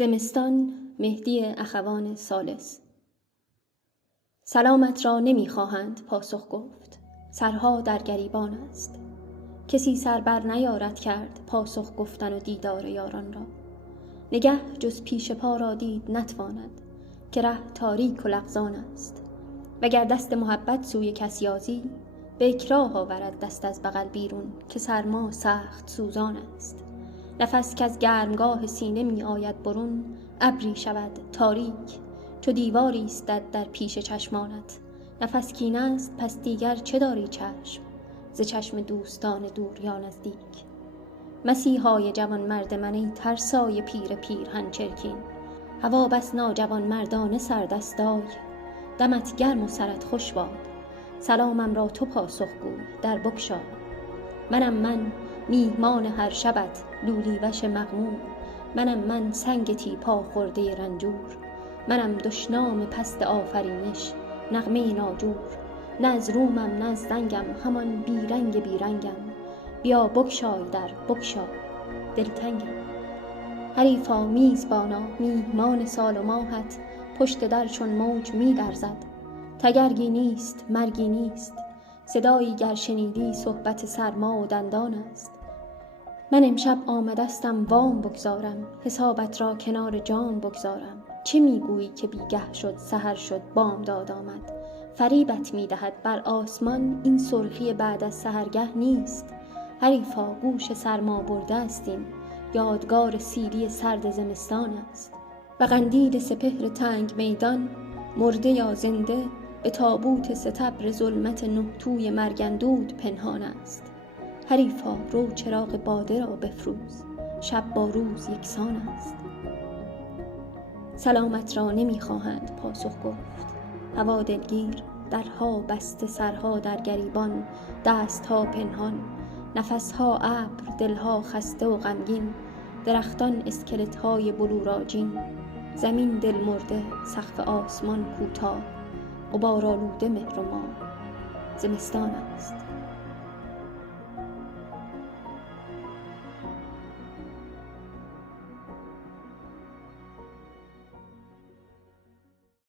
زمستان، مهدی اخوان ثالث. سلامت را نمی‌خواهند پاسخ گفت، سرها در گریبان است. کسی سر بر نیارد کرد پاسخ گفتن و دیدار یاران را. نگه جز پیش پا را دید نتواند، که ره تاریک و لغزان است. وگر دست محبت سوی کس یازی، به اکراه آورد دست از بغل بیرون، که سرما سخت سوزان است. نفس که از گرمگاه سینه می آید برون، ابری شود تاریک، چو دیواری ایستد در پیش چشمانت. نفس کین است پس دیگر چه داری چشم، ز چشم دوستان دور یا نزدیک. مسیحای جوان مرد من ای ترسای پیر پیرهن چرکین، هوا بس ناجوان مردانه سردستای، دمت گرم و سرت خوش باد. سلامم را تو پاسخ گوی در بگشا، منم من میهمان هر شبت لولی وش مغمور. منم من سنگ تیپا خورده رنجور، منم دشنام پست آفرینش نغمه ناجور. نه از رومم نه از زنگم همان بیرنگ بیرنگم، بیا بگشای در بگشا دلتنگم. حریفا میزبانا میهمان سال و ماهت، پشت در چون موج می لرزد. تگرگی نیست مرگی نیست، صدایی گر شنیدی صحبت سرما و دندان است. من امشب آمدستم وام بگذارم، حسابت را کنار جام بگذارم. چه میگویی که بیگه شد سحر شد بامداد آمد، فریبت میدهد بر آسمان این سرخی بعد از سحرگه نیست. حریفا گوش سرما برده استیم، یادگار سیلی سرد زمستان است. و قندیل سپهر تنگ میدان، مرده یا زنده به تابوت ستبر ظلمت نه توی مرگندود پنهان است. حریفا رو چراغ باده را بفروز، شب با روز یکسان است. سلامت را نمی‌خواهند پاسخ گفت، هوا دلگیر، درها بسته، سرها در گریبان، دستها پنهان، نفسها ابر، دلها خسته و غمگین. درختان اسکلت‌های بلوراجین، زمین دل مرده، سقف آسمان کوتاه، غبارآلوده مهر و ماه. زمستان است.